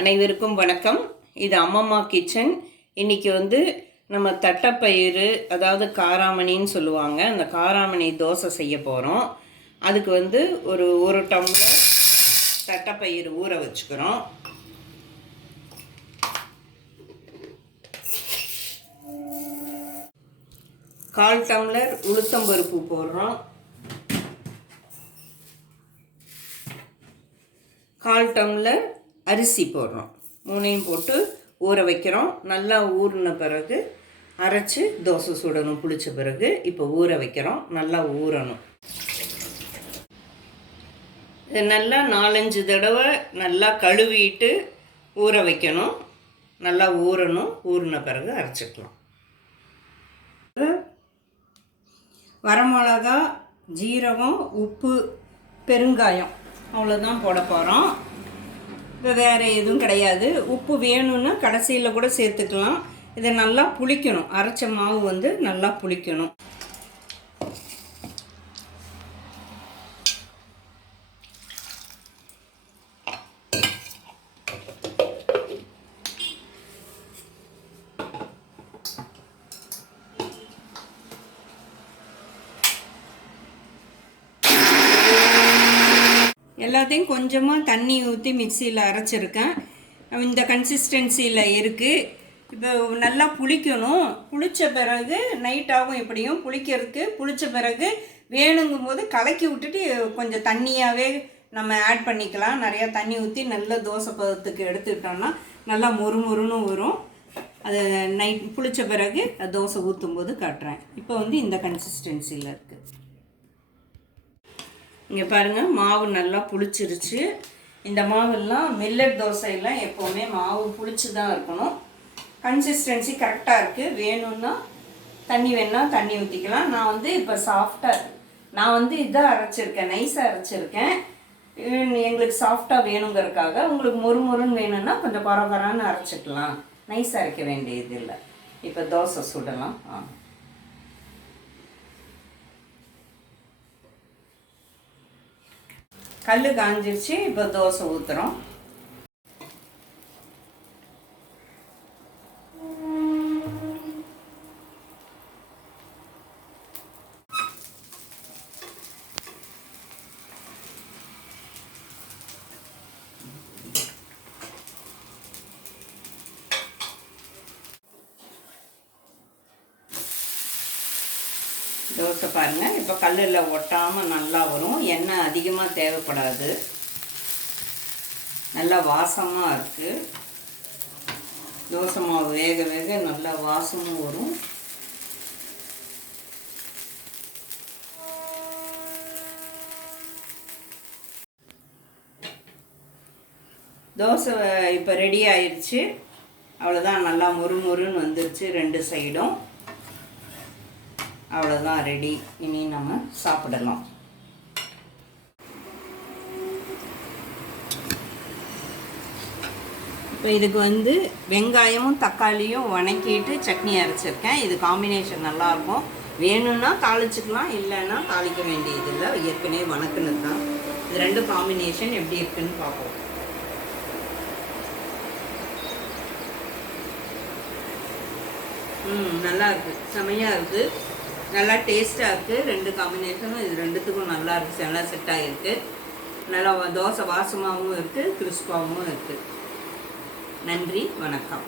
அனைவருக்கும் வணக்கம். இது அம்மம்மா கிச்சன். இன்றைக்கி வந்து நம்ம தட்டைப்பயிறு அதாவது காராமணின்னு சொல்லுவாங்க. அந்த காராமணி தோசை செய்ய போகிறோம் அதுக்கு வந்து ஒரு ஒரு டம்ளர் தட்டைப்பயிறு ஊற வச்சுக்கிறோம். கால் டம்ளர் உளுத்தம்பருப்பு போடுறோம். கால் டம்ளர் அரிசி போடுறோம். மூணையும் போட்டு ஊற வைக்கிறோம். நல்லா ஊறின பிறகு அரைச்சி தோசை சுடணும் புளிச்ச பிறகு இப்போ ஊற வைக்கிறோம். நல்லா ஊறணும். இது நல்லா நாலஞ்சு தடவை நல்லா கழுவிட்டு ஊற வைக்கணும். நல்லா ஊறணும். ஊறின பிறகு அரைச்சிக்கலாம். வரமிளகா ஜீரகம் உப்பு பெருங்காயம். அவ்வளோதான் போட போகிறோம் வேறு எதுவும் கிடையாது. உப்பு வேணும்னா கடைசியில் கூட சேர்த்துக்கலாம். இதை நல்லா புளிக்கணும். அரைச்ச மாவு வந்து நல்லா புளிக்கணும். எல்லாத்தையும் கொஞ்சமாக தண்ணி ஊற்றி மிக்சியில் அரைச்சிருக்கேன். இந்த கன்சிஸ்டன்சியில் இருக்குது இப்போ நல்லா புளிக்கணும். புளித்த பிறகு நைட்டாகவும் எப்படியும். புளிக்கிறதுக்கு புளித்த பிறகு வேணுங்கும் போது கலக்கி விட்டுட்டு கொஞ்சம் தண்ணியாகவே நம்ம ஆட் பண்ணிக்கலாம். நிறையா தண்ணி ஊற்றி நல்ல தோசை பதத்துக்கு எடுத்துக்கிட்டோம்னா நல்லா மொறு மொறுன்னு வரும். அது நைட் புளித்த பிறகு அது தோசை ஊற்றும் போது காட்டுறேன். இப்போ வந்து இந்த கன்சிஸ்டன்சியில் இருக்குது இங்கே பாருங்கள் மாவு நல்லா புளிச்சிருச்சு. இந்த மாவெல்லாம் மில்லட் தோசையெல்லாம் எப்போவுமே மாவு புளிச்சு தான் இருக்கணும் கன்சிஸ்டன்சி கரெக்டாக இருக்குது வேணும்னா தண்ணி வேணால் தண்ணி ஊற்றிக்கலாம் நான் வந்து இப்போ சாஃப்டாக நான் வந்து இதாக அரைச்சிருக்கேன் நைஸாக அரைச்சிருக்கேன். எங்களுக்கு சாஃப்டாக வேணுங்கிறதுக்காக உங்களுக்கு மொறு மொறுன்னு வேணும்னா கொஞ்சம் பரபரான்னு அரைச்சிக்கலாம். நைஸாக அரைக்க வேண்டியது இல்லை. இப்போ தோசை சுடலாம். ஆ. கல் காஞ்சிருச்சு இப்போ தோசை ஊற்றுறோம் தோசை பாருங்கள் இப்போ கல்லில் ஒட்டாமல் நல்லா வரும். எண்ணெய் அதிகமாக தேவைப்படாது. நல்லா வாசமாக இருக்குது தோசை மாவு வேக வேக நல்லா வாசமும் வரும். தோசை இப்போ ரெடி ஆயிடுச்சு அவ்வளோதான் நல்லா முறுமுறுன்னு வந்துருச்சு ரெண்டு சைடும் அவ்வளோதான் ரெடி இனி நம்ம சாப்பிடலாம். இப்போ இதுக்கு வந்து வெங்காயமும் தக்காளியும் வணக்கிட்டு சட்னி அரைச்சிருக்கேன். இது காம்பினேஷன் நல்லாயிருக்கும். வேணும்னா தாளிச்சுக்கலாம் இல்லைன்னா தாளிக்க வேண்டியதில்லை ஏற்கனவே வணக்குனது தான். இது ரெண்டு காம்பினேஷன் எப்படி இருக்குன்னு பார்ப்போம். ம் நல்லா இருக்குது செமையாக இருக்குது நல்லா டேஸ்ட்டாக இருக்குது ரெண்டு காம்பினேஷனும் இது ரெண்டுத்துக்கும் நல்லா இருக்குது நல்லா செட் ஆகிருக்கு நல்லா தோசை வாசமாகவும் இருக்குது கிறிஸ்பாகவும் இருக்குது நன்றி வணக்கம்.